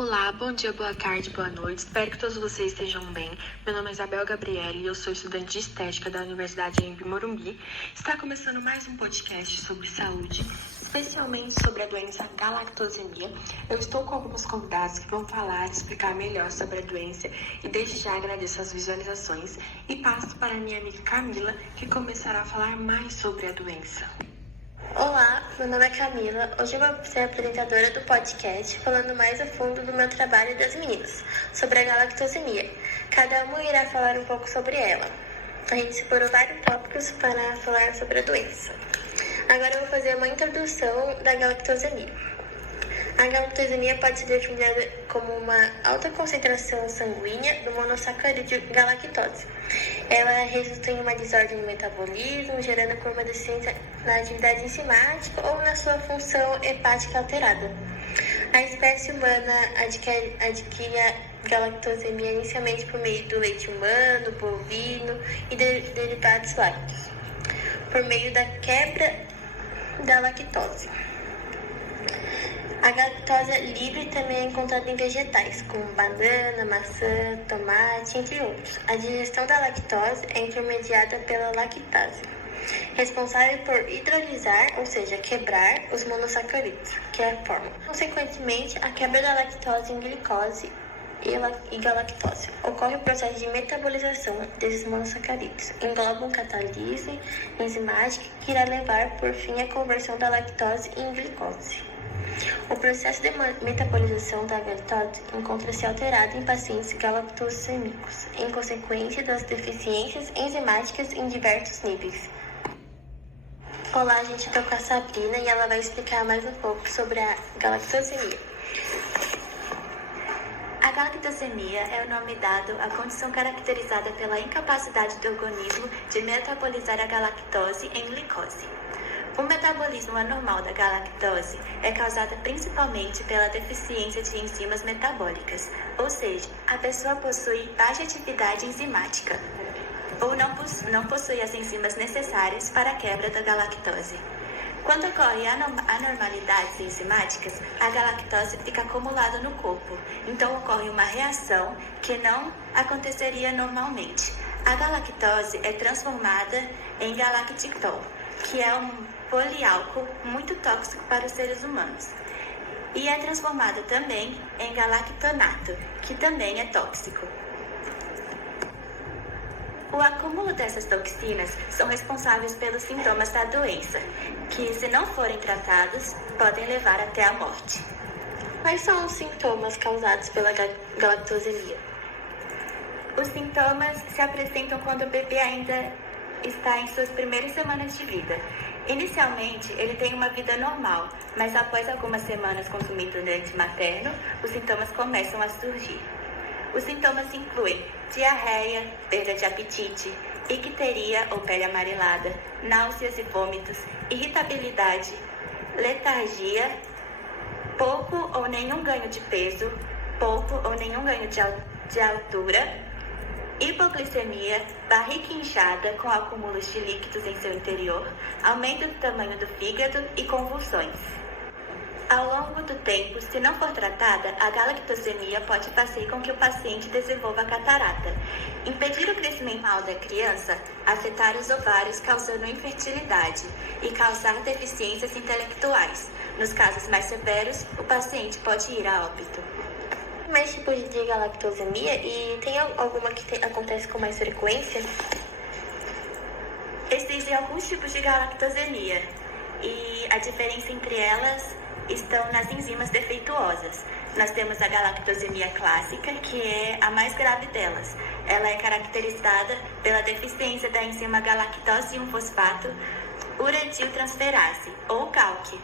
Olá, bom dia, boa tarde, boa noite. Espero que todos vocês estejam bem. Meu nome é Isabel Gabriele e eu sou estudante de Estética da Universidade Anhembi Morumbi. Está começando mais um podcast sobre saúde, especialmente sobre a doença galactosemia. Eu estou com alguns convidados que vão falar e explicar melhor sobre a doença e desde já agradeço as visualizações e passo para a minha amiga Camila, que começará a falar mais sobre a doença. Olá, meu nome é Camila. Hoje eu vou ser apresentadora do podcast, falando mais a fundo do meu trabalho e das meninas, sobre a galactosemia. Cada uma irá falar um pouco sobre ela. A gente separou vários tópicos para falar sobre a doença. Agora eu vou fazer uma introdução da galactosemia. A galactosemia pode ser definida como uma alta concentração sanguínea do monossacarídeo galactose. Ela resulta em uma desordem no metabolismo, gerando por uma deficiência na atividade enzimática ou na sua função hepática alterada. A espécie humana adquire a galactosemia inicialmente por meio do leite humano, bovino e derivados lácteos, por meio da quebra da lactose. A galactose livre também é encontrada em vegetais, como banana, maçã, tomate, entre outros. A digestão da lactose é intermediada pela lactase, responsável por hidrolisar, ou seja, quebrar os monossacarídeos, que é a fórmula. Consequentemente, a quebra da lactose em glicose e galactose. Ocorre o processo de metabolização desses monossacarídeos. Engloba uma catalise enzimática que irá levar, por fim, à conversão da lactose em glicose. O processo de metabolização da galactose encontra-se alterado em pacientes galactosemicos, em consequência das deficiências enzimáticas em diversos níveis. Olá, gente, estou com a Sabrina e ela vai explicar mais um pouco sobre a galactosemia. A galactosemia é o nome dado à condição caracterizada pela incapacidade do organismo de metabolizar a galactose em glicose. O metabolismo anormal da galactose é causado principalmente pela deficiência de enzimas metabólicas, ou seja, a pessoa possui baixa atividade enzimática ou não possui as enzimas necessárias para a quebra da galactose. Quando ocorrem anormalidades enzimáticas, a galactose fica acumulada no corpo, então ocorre uma reação que não aconteceria normalmente. A galactose é transformada em galactitol, que é um poliálcool muito tóxico para os seres humanos, e é transformada também em galactonato, que também é tóxico. O acúmulo dessas toxinas são responsáveis pelos sintomas da doença, que, se não forem tratados, podem levar até a morte. Quais são os sintomas causados pela galactosemia? Os sintomas se apresentam quando o bebê ainda está em suas primeiras semanas de vida. Inicialmente, ele tem uma vida normal, mas após algumas semanas consumindo leite materno, os sintomas começam a surgir. Os sintomas incluem diarreia, perda de apetite, icterícia ou pele amarelada, náuseas e vômitos, irritabilidade, letargia, pouco ou nenhum ganho de peso, pouco ou nenhum ganho de altura, hipoglicemia, barriga inchada com acúmulos de líquidos em seu interior, aumento do tamanho do fígado e convulsões. Ao longo do tempo, se não for tratada, a galactosemia pode fazer com que o paciente desenvolva catarata, impedir o crescimento normal da criança, afetar os ovários causando infertilidade e causar deficiências intelectuais. Nos casos mais severos, o paciente pode ir a óbito. Mais tipos de galactosemia e tem alguma que acontece com mais frequência? Existem alguns tipos de galactosemia e a diferença entre elas estão nas enzimas defeituosas. Nós temos a galactosemia clássica, que é a mais grave delas. Ela é caracterizada pela deficiência da enzima galactose 1-fosfato uretiltransferase, ou GALC.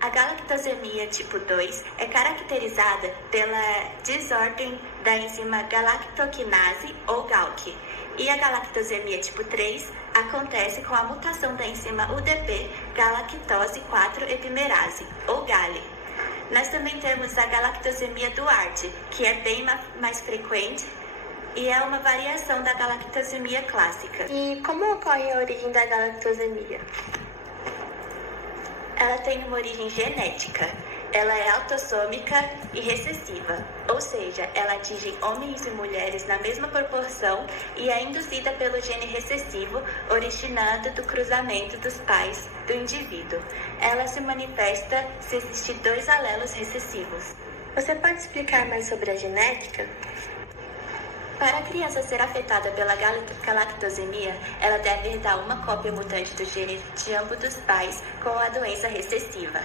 A galactosemia tipo 2 é caracterizada pela desordem da enzima galactoquinase, ou GALC. E a galactosemia tipo 3 acontece com a mutação da enzima UDP galactose 4 epimerase, ou GALE. Nós também temos a galactosemia Duarte, que é bem mais frequente e é uma variação da galactosemia clássica. E como ocorre a origem da galactosemia? Ela tem uma origem genética. Ela é autossômica e recessiva, ou seja, ela atinge homens e mulheres na mesma proporção e é induzida pelo gene recessivo, originado do cruzamento dos pais do indivíduo. Ela se manifesta se existir 2 alelos recessivos. Você pode explicar mais sobre a genética? Para a criança ser afetada pela galactosemia, ela deve herdar uma cópia mutante do gene de ambos os pais com a doença recessiva.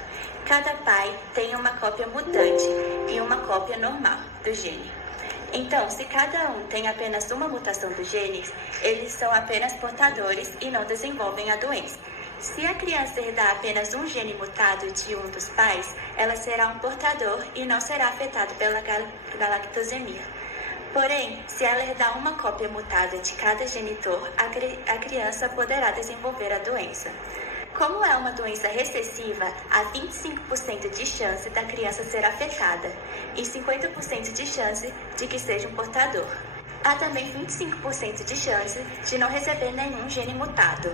Cada pai tem uma cópia mutante e uma cópia normal do gene. Então, se cada um tem apenas uma mutação do gene, eles são apenas portadores e não desenvolvem a doença. Se a criança herdar apenas um gene mutado de um dos pais, ela será um portador e não será afetada pela galactosemia. Porém, se ela herdar uma cópia mutada de cada genitor, a criança poderá desenvolver a doença. Como é uma doença recessiva, há 25% de chance da criança ser afetada e 50% de chance de que seja um portador. Há também 25% de chance de não receber nenhum gene mutado.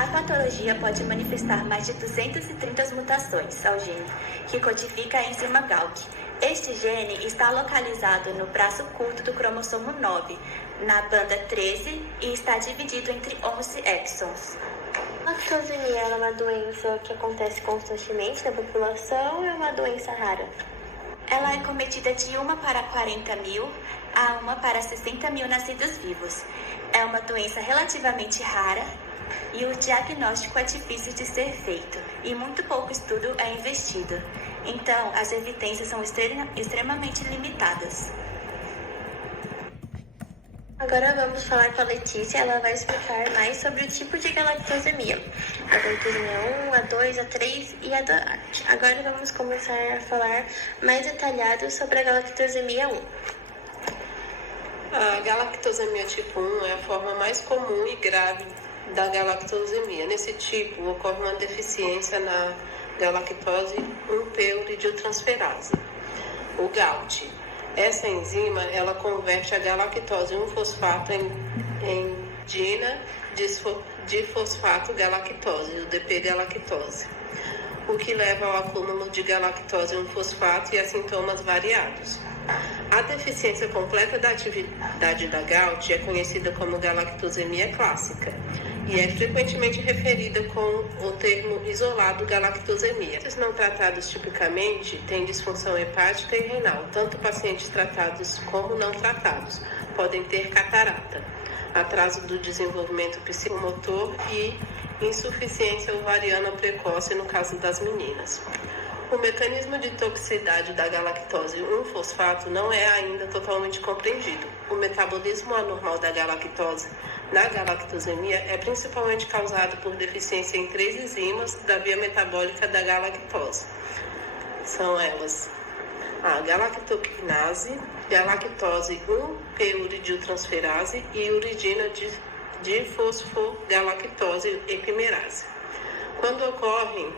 A patologia pode manifestar mais de 230 mutações ao gene, que codifica a enzima GALC. Este gene está localizado no braço curto do cromossomo 9, na banda 13, e está dividido entre 11 exons. A galactosemia é uma doença que acontece constantemente na população ou é uma doença rara? Ela é cometida de 1 para 40 mil a 1 para 60 mil nascidos vivos. É uma doença relativamente rara e o diagnóstico é difícil de ser feito e muito pouco estudo é investido. Então, as evidências são extremamente limitadas. Agora vamos falar com a Letícia, ela vai explicar mais sobre o tipo de galactosemia. A galactosemia 1, a 2, a 3 e a DART. Agora vamos começar a falar mais detalhado sobre a galactosemia 1. A galactosemia tipo 1 é a forma mais comum e grave da galactosemia. Nesse tipo, ocorre uma deficiência na galactose 1-P-uridiotransferase, o GALT. Essa enzima, ela converte a galactose 1-fosfato em dina-disfosfato-galactose, o DP-galactose, o que leva ao acúmulo de galactose 1-fosfato e a sintomas variados. A deficiência completa da atividade da GALT é conhecida como galactosemia clássica e é frequentemente referida com o termo isolado galactosemia. Os não tratados tipicamente têm disfunção hepática e renal. Tanto pacientes tratados como não tratados podem ter catarata, atraso do desenvolvimento psicomotor e insuficiência ovariana precoce no caso das meninas. O mecanismo de toxicidade da galactose 1-fosfato não é ainda totalmente compreendido. O metabolismo anormal da galactose na galactosemia é principalmente causado por deficiência em 3 enzimas da via metabólica da galactose. São elas a galactoquinase, galactose 1-P-uridiotransferase e uridina difosfogalactose epimerase. Quando ocorrem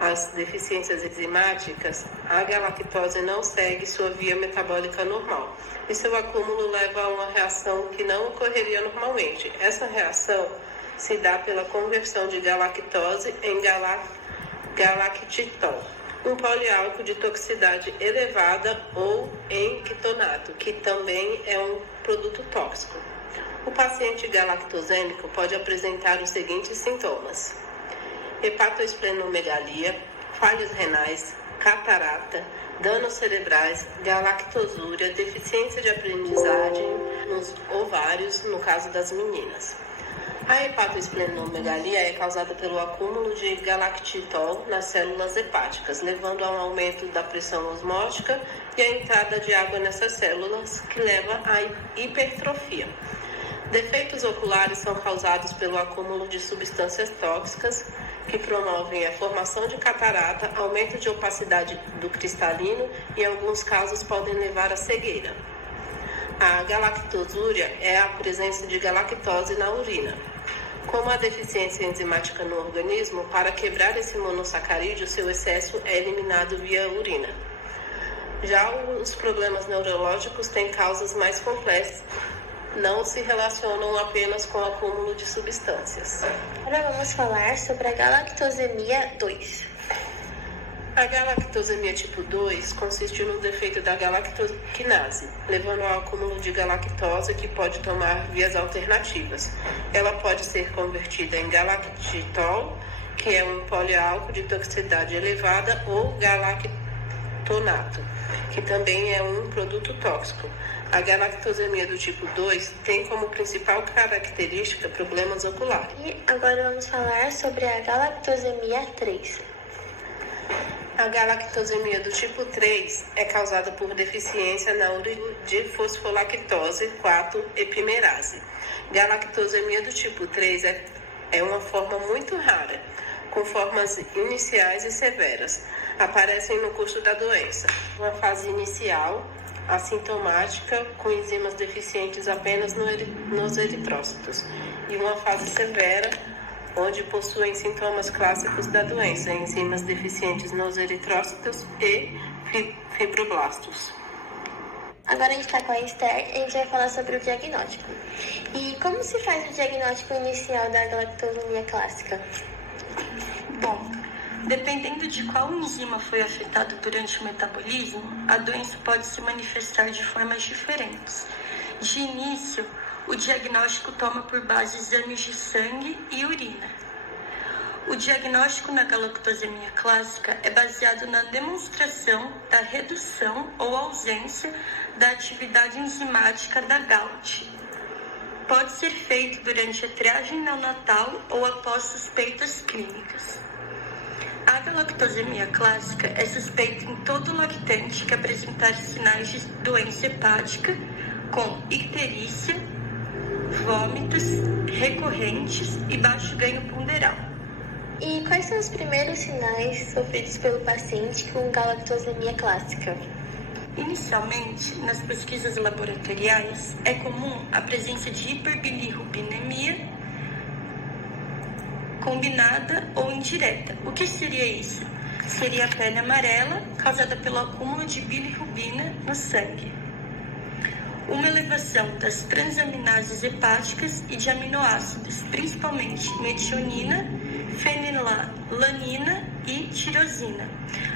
as deficiências enzimáticas, a galactose não segue sua via metabólica normal e seu acúmulo leva a uma reação que não ocorreria normalmente. Essa reação se dá pela conversão de galactose em galactitol, um poliálcool de toxicidade elevada, ou em quitonato, que também é um produto tóxico. O paciente galactosêmico pode apresentar os seguintes sintomas: hepatoesplenomegalia, falhas renais, catarata, danos cerebrais, galactosúria, deficiência de aprendizagem nos ovários, no caso das meninas. A hepatoesplenomegalia é causada pelo acúmulo de galactitol nas células hepáticas, levando a um aumento da pressão osmótica e a entrada de água nessas células, que leva à hipertrofia. Defeitos oculares são causados pelo acúmulo de substâncias tóxicas que promovem a formação de catarata, aumento de opacidade do cristalino e, em alguns casos, podem levar à cegueira. A galactosúria é a presença de galactose na urina. Como há deficiência enzimática no organismo, para quebrar esse monossacarídeo, seu excesso é eliminado via urina. Já os problemas neurológicos têm causas mais complexas, não se relacionam apenas com o acúmulo de substâncias. Agora vamos falar sobre a galactosemia 2. A galactosemia tipo 2 consiste no defeito da galactoquinase, levando ao acúmulo de galactose que pode tomar vias alternativas. Ela pode ser convertida em galactitol, que é um poliálcool de toxicidade elevada, ou galactonato, que também é um produto tóxico. A galactosemia do tipo 2 tem como principal característica problemas oculares. E agora vamos falar sobre a galactosemia 3. A galactosemia do tipo 3 é causada por deficiência na uriina de fosfolactose 4-epimerase. Galactosemia do tipo 3 é uma forma muito rara, com formas iniciais e severas. Aparecem no curso da doença. Uma fase inicial, assintomática, com enzimas deficientes apenas nos eritrócitos. E uma fase severa, onde possuem sintomas clássicos da doença, enzimas deficientes nos eritrócitos e fibroblastos. Agora a gente está com a Esther e a gente vai falar sobre o diagnóstico. E como se faz o diagnóstico inicial da galactosemia clássica? Bom, dependendo de qual enzima foi afetado durante o metabolismo, a doença pode se manifestar de formas diferentes. De início, o diagnóstico toma por base exames de sangue e urina. O diagnóstico na galactosemia clássica é baseado na demonstração da redução ou ausência da atividade enzimática da GALT. Pode ser feito durante a triagem neonatal ou após suspeitas clínicas. A galactosemia clássica é suspeita em todo lactante que apresentar sinais de doença hepática, com icterícia, vômitos recorrentes e baixo ganho ponderal. E quais são os primeiros sinais sofridos pelo paciente com galactosemia clássica? Inicialmente, nas pesquisas laboratoriais, é comum a presença de hiperbilirrubinemia combinada ou indireta. O que seria isso? Seria a pele amarela causada pelo acúmulo de bilirrubina no sangue. Uma elevação das transaminases hepáticas e de aminoácidos, principalmente metionina, fenilalanina e tirosina.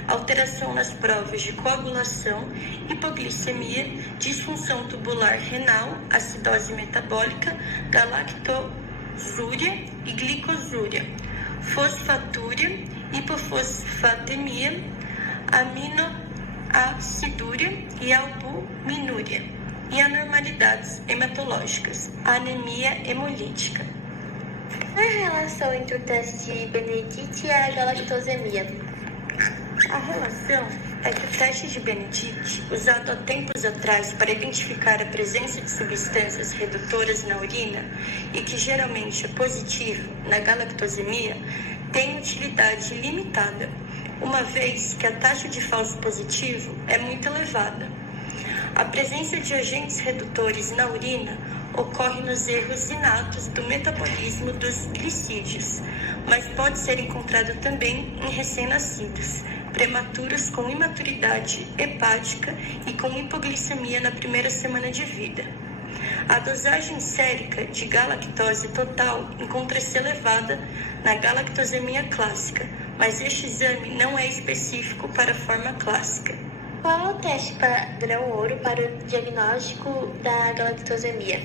Alteração nas provas de coagulação, hipoglicemia, disfunção tubular renal, acidose metabólica, galactosúria e glicosúria, fosfatúria, hipofosfatemia, aminoacidúria e albuminúria. E anormalidades hematológicas, anemia hemolítica. Qual é a relação entre o teste de Benedict e a galactosemia? A relação é que o teste de Benedict, usado há tempos atrás para identificar a presença de substâncias redutoras na urina e que geralmente é positivo na galactosemia, tem utilidade limitada, uma vez que a taxa de falso positivo é muito elevada. A presença de agentes redutores na urina ocorre nos erros inatos do metabolismo dos glicídios, mas pode ser encontrado também em recém-nascidos, prematuros com imaturidade hepática e com hipoglicemia na primeira semana de vida. A dosagem sérica de galactose total encontra-se elevada na galactosemia clássica, mas este exame não é específico para a forma clássica. Qual é o teste padrão ouro para o diagnóstico da galactosemia?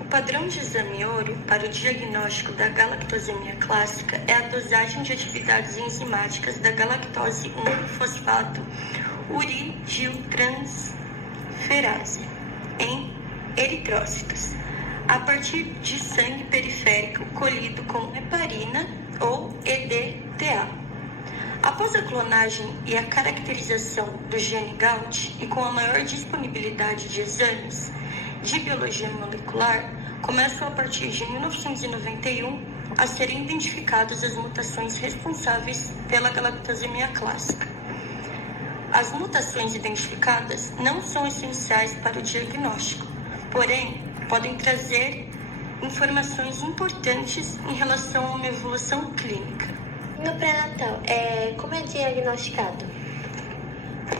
O padrão de exame ouro para o diagnóstico da galactosemia clássica é a dosagem de atividades enzimáticas da galactose 1-fosfato uridiltransferase em eritrócitos, a partir de sangue periférico colhido com heparina ou EDTA. Após a clonagem e a caracterização do gene GALT e com a maior disponibilidade de exames de biologia molecular, começam a partir de 1991 a serem identificadas as mutações responsáveis pela galactosemia clássica. As mutações identificadas não são essenciais para o diagnóstico, porém podem trazer informações importantes em relação a uma evolução clínica. No pré-natal, como é diagnosticado?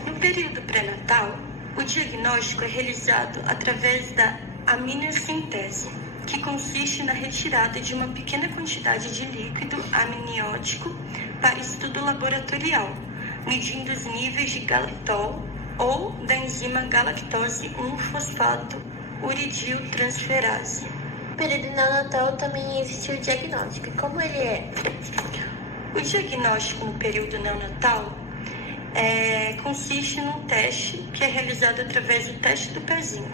No período pré-natal, o diagnóstico é realizado através da aminocintese, que consiste na retirada de uma pequena quantidade de líquido amniótico para estudo laboratorial, medindo os níveis de galactol ou da enzima galactose 1-fosfato uridiltransferase. No período neonatal também existe o diagnóstico. E como ele é? O diagnóstico no período neonatal consiste num teste que é realizado através do teste do pezinho,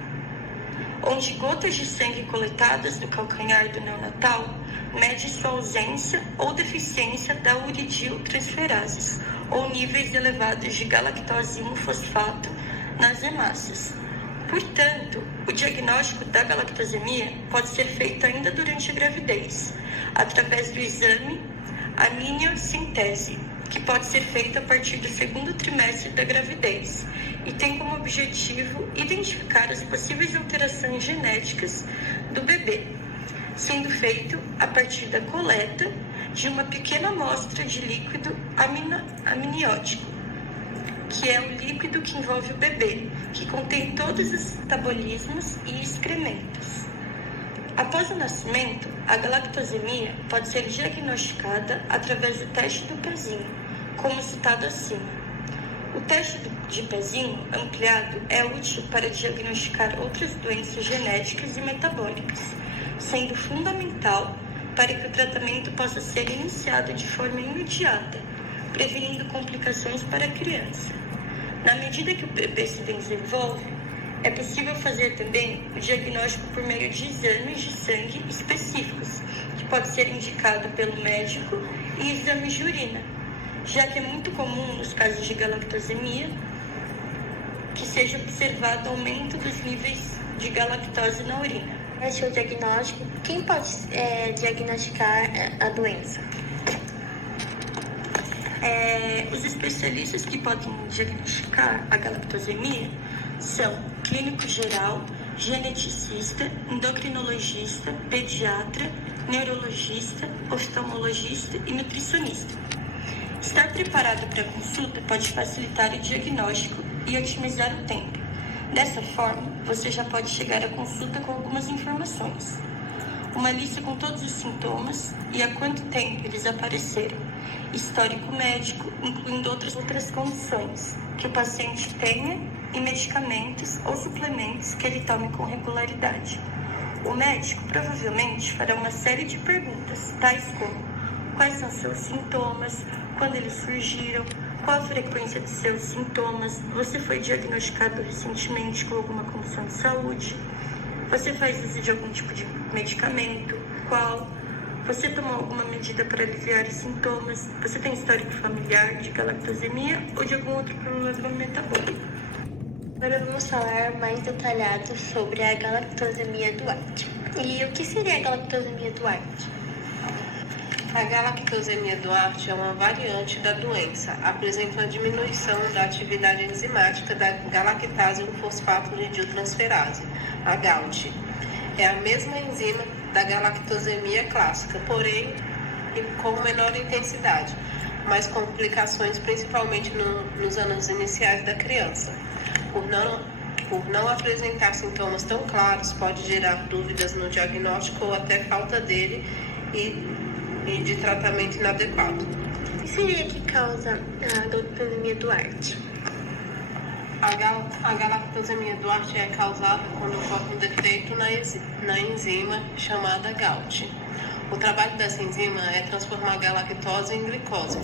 onde gotas de sangue coletadas do calcanhar do neonatal mede sua ausência ou deficiência da uridiltransferases ou níveis elevados de galactose 1-fosfato nas hemácias. Portanto, o diagnóstico da galactosemia pode ser feito ainda durante a gravidez, através do exame amniocentese, que pode ser feito a partir do segundo trimestre da gravidez e tem como objetivo identificar as possíveis alterações genéticas do bebê, sendo feito a partir da coleta de uma pequena amostra de líquido amniótico, que é o líquido que envolve o bebê, que contém todos os metabolismos e excrementos. Após o nascimento, a galactosemia pode ser diagnosticada através do teste do pezinho, como citado acima. O teste de pezinho ampliado é útil para diagnosticar outras doenças genéticas e metabólicas, sendo fundamental para que o tratamento possa ser iniciado de forma imediata, prevenindo complicações para a criança. Na medida que o bebê se desenvolve, é possível fazer também o diagnóstico por meio de exames de sangue específicos, que pode ser indicado pelo médico, e exames de urina, já que é muito comum nos casos de galactosemia que seja observado aumento dos níveis de galactose na urina. Este é o diagnóstico. Quem pode diagnosticar a doença? Os especialistas que podem diagnosticar a galactosemia são clínico geral, geneticista, endocrinologista, pediatra, neurologista, oftalmologista e nutricionista. Estar preparado para a consulta pode facilitar o diagnóstico e otimizar o tempo. Dessa forma, você já pode chegar à consulta com algumas informações. Uma lista com todos os sintomas e há quanto tempo eles apareceram. Histórico médico, incluindo outras condições que o paciente tenha e medicamentos ou suplementos que ele tome com regularidade. O médico provavelmente fará uma série de perguntas, tais como: quais são seus sintomas, quando eles surgiram, qual a frequência de seus sintomas, você foi diagnosticado recentemente com alguma condição de saúde, você faz uso de algum tipo de medicamento, qual, você tomou alguma medida para aliviar os sintomas, você tem histórico familiar de galactosemia ou de algum outro problema metabólico. Agora vamos falar mais detalhado sobre a galactosemia Duarte. E o que seria a galactosemia Duarte? A galactosemia Duarte é uma variante da doença, apresenta uma diminuição da atividade enzimática da galactase 1-fosfato uridiltransferase, a GALT. É a mesma enzima da galactosemia clássica, porém com menor intensidade, mas com complicações principalmente nos anos iniciais da criança. Por não apresentar sintomas tão claros, pode gerar dúvidas no diagnóstico ou até falta dele e de tratamento inadequado. O que seria que causa a galactosemia Duarte? A galactosemia Duarte é causada quando ocorre um defeito na enzima chamada GALT. O trabalho dessa enzima é transformar a galactose em glicose.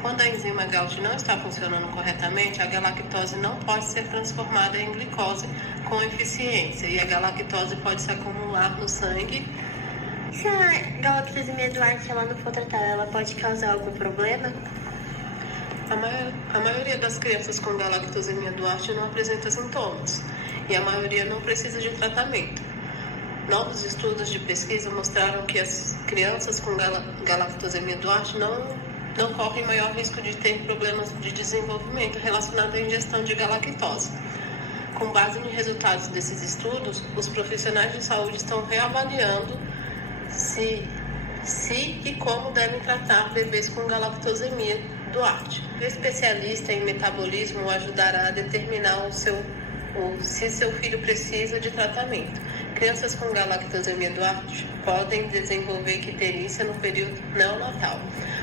Quando a enzima GALT não está funcionando corretamente, a galactose não pode ser transformada em glicose com eficiência e a galactose pode se acumular no sangue. Se a galactosemia Duarte ela não for tratada, ela pode causar algum problema? A maioria das crianças com galactosemia Duarte não apresenta sintomas e a maioria não precisa de tratamento. Novos estudos de pesquisa mostraram que as crianças com galactosemia Duarte não correm maior risco de ter problemas de desenvolvimento relacionados à ingestão de galactose. Com base nos resultados desses estudos, os profissionais de saúde estão reavaliando se e como devem tratar bebês com galactosemia Duarte. O especialista em metabolismo ajudará a determinar se seu filho precisa de tratamento. Crianças com galactosemia Duarte podem desenvolver icterícia no período neonatal.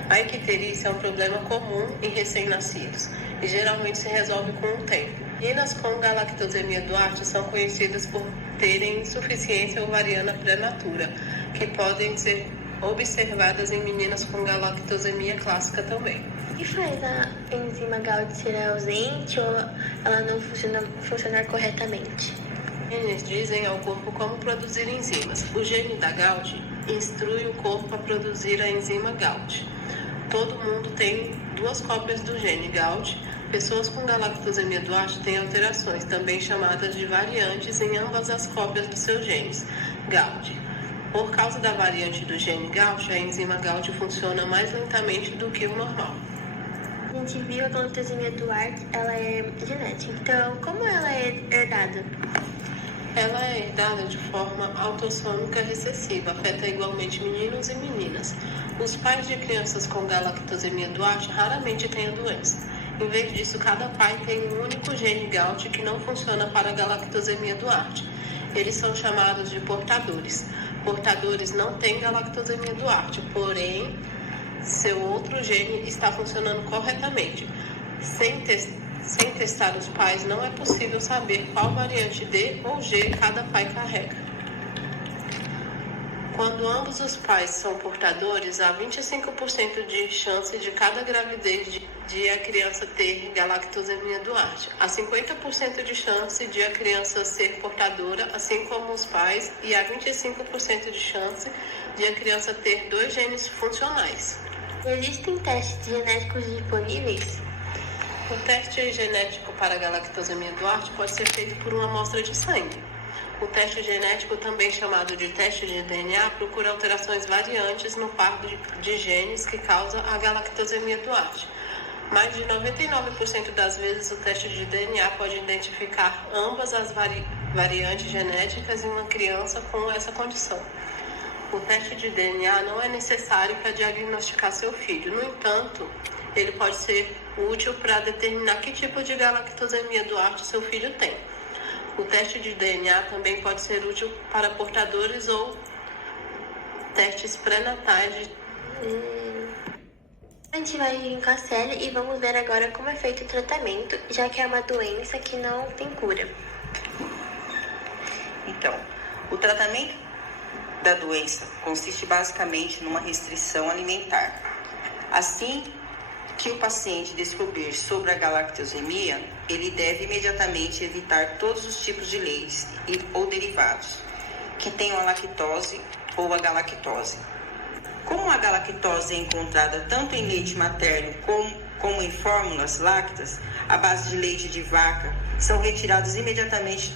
A icterícia é um problema comum em recém-nascidos e geralmente se resolve com o tempo. Meninas com galactosemia Duarte são conhecidas por terem insuficiência ovariana prematura, que podem ser observadas em meninas com galactosemia clássica também. O que faz a enzima GALT ser ausente ou ela não funcionar corretamente? Genes dizem ao corpo como produzir enzimas. O gene da GALT instrui o corpo a produzir a enzima GALT. Todo mundo tem 2 cópias do gene GALT. Pessoas com galactosemia Duarte têm alterações, também chamadas de variantes, em ambas as cópias dos seus genes GALT. Por causa da variante do gene GALT, a enzima GALT funciona mais lentamente do que o normal. A gente viu a galactosemia Duarte, ela é genética. Então, como ela é herdada? Ela é herdada de forma autossômica recessiva, afeta igualmente meninos e meninas. Os pais de crianças com galactosemia Duarte raramente têm a doença. Em vez disso, cada pai tem um único gene GALT que não funciona para a galactosemia Duarte. Eles são chamados de portadores. Portadores não têm galactosemia Duarte, porém, seu outro gene está funcionando corretamente. Sem testar os pais, não é possível saber qual variante D ou G cada pai carrega. Quando ambos os pais são portadores, há 25% de chance de cada gravidez de a criança ter galactosemia Duarte. Há 50% de chance de a criança ser portadora, assim como os pais, e há 25% de chance de a criança ter 2 genes funcionais. Existem testes genéticos disponíveis? O teste genético para galactosemia Duarte pode ser feito por uma amostra de sangue. O teste genético, também chamado de teste de DNA, procura alterações variantes no par de genes que causa a galactosemia Duarte. Mais de 99% das vezes, o teste de DNA pode identificar ambas as variantes genéticas em uma criança com essa condição. O teste de DNA não é necessário para diagnosticar seu filho. No entanto, ele pode ser útil para determinar que tipo de galactosemia Duarte seu filho tem. O teste de DNA também pode ser útil para portadores ou testes pré-natais. A gente vai vir com a Célia e vamos ver agora como é feito o tratamento, já que é uma doença que não tem cura. Então, o tratamento da doença consiste basicamente numa restrição alimentar. Assim que o paciente descobrir sobre a galactosemia, ele deve imediatamente evitar todos os tipos de leites ou derivados que tenham a lactose ou a galactose. Como a galactose é encontrada tanto em leite materno como em fórmulas lácteas, à base de leite de vaca, são retiradas imediatamente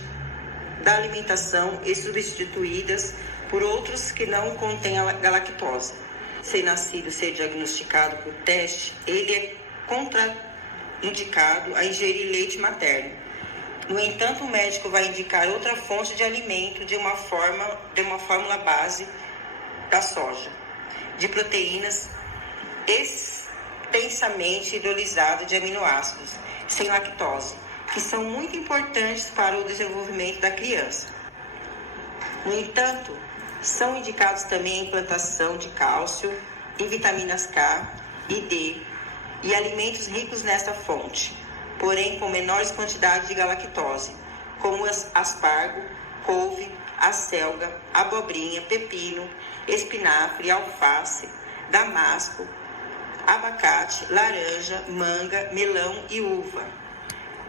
da alimentação e substituídas por outros que não contêm a galactose. Se nascido ser diagnosticado por teste, ele é contraindicado a ingerir leite materno. No entanto, o médico vai indicar outra fonte de alimento de uma fórmula base da soja, de proteínas extensamente hidrolisadas de aminoácidos, sem lactose, que são muito importantes para o desenvolvimento da criança. No entanto, são indicados também a implantação de cálcio e vitaminas K e D e alimentos ricos nesta fonte, porém com menores quantidades de galactose, como aspargo, couve, acelga, abobrinha, pepino, espinafre, alface, damasco, abacate, laranja, manga, melão e uva.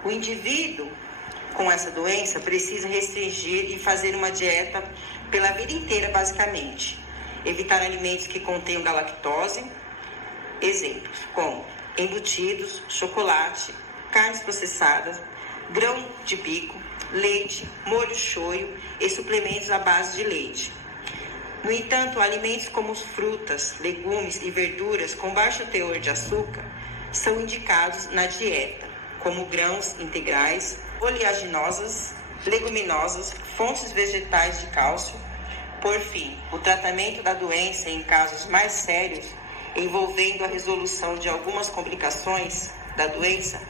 O indivíduo com essa doença precisa restringir e fazer uma dieta pela vida inteira, basicamente. Evitar alimentos que contenham galactose, exemplos como embutidos, chocolate, carnes processadas, grão de bico, leite, molho shoyu e suplementos à base de leite. No entanto, alimentos como frutas, legumes e verduras com baixo teor de açúcar são indicados na dieta, como grãos integrais, oleaginosas, leguminosas, fontes vegetais de cálcio. Por fim, o tratamento da doença em casos mais sérios, envolvendo a resolução de algumas complicações da doença,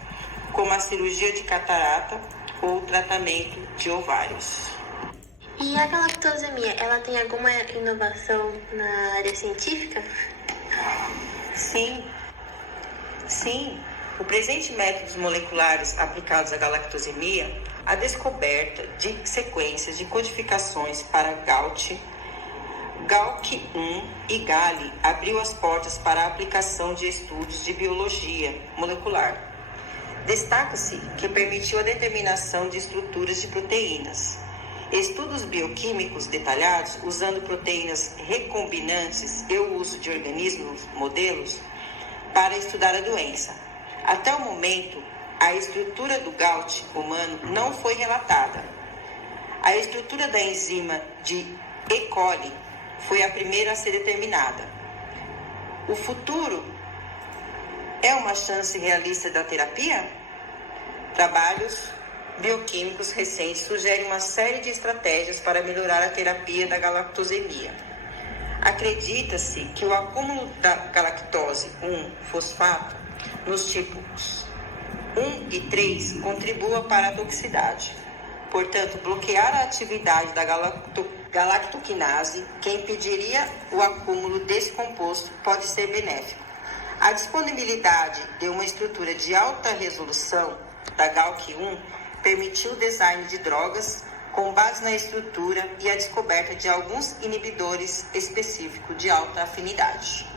como a cirurgia de catarata ou o tratamento de ovários. E a galactosemia, ela tem alguma inovação na área científica? Sim, o presente métodos moleculares aplicados à galactosemia, a descoberta de sequências de codificações para GALK1 e GALI abriu as portas para a aplicação de estudos de biologia molecular. Destaca-se que permitiu a determinação de estruturas de proteínas. Estudos bioquímicos detalhados usando proteínas recombinantes e o uso de organismos modelos para estudar a doença. Até o momento, a estrutura do GALT humano não foi relatada. A estrutura da enzima de E. coli foi a primeira a ser determinada. O futuro é uma chance realista da terapia? Trabalhos bioquímicos recentes sugerem uma série de estratégias para melhorar a terapia da galactosemia. Acredita-se que o acúmulo da galactose 1-fosfato nos tipos 1 e 3 contribua para a toxicidade. Portanto, bloquear a atividade da galactoquinase, que impediria o acúmulo desse composto, pode ser benéfico. A disponibilidade de uma estrutura de alta resolução da GALK1 permitiu o design de drogas com base na estrutura e a descoberta de alguns inibidores específicos de alta afinidade.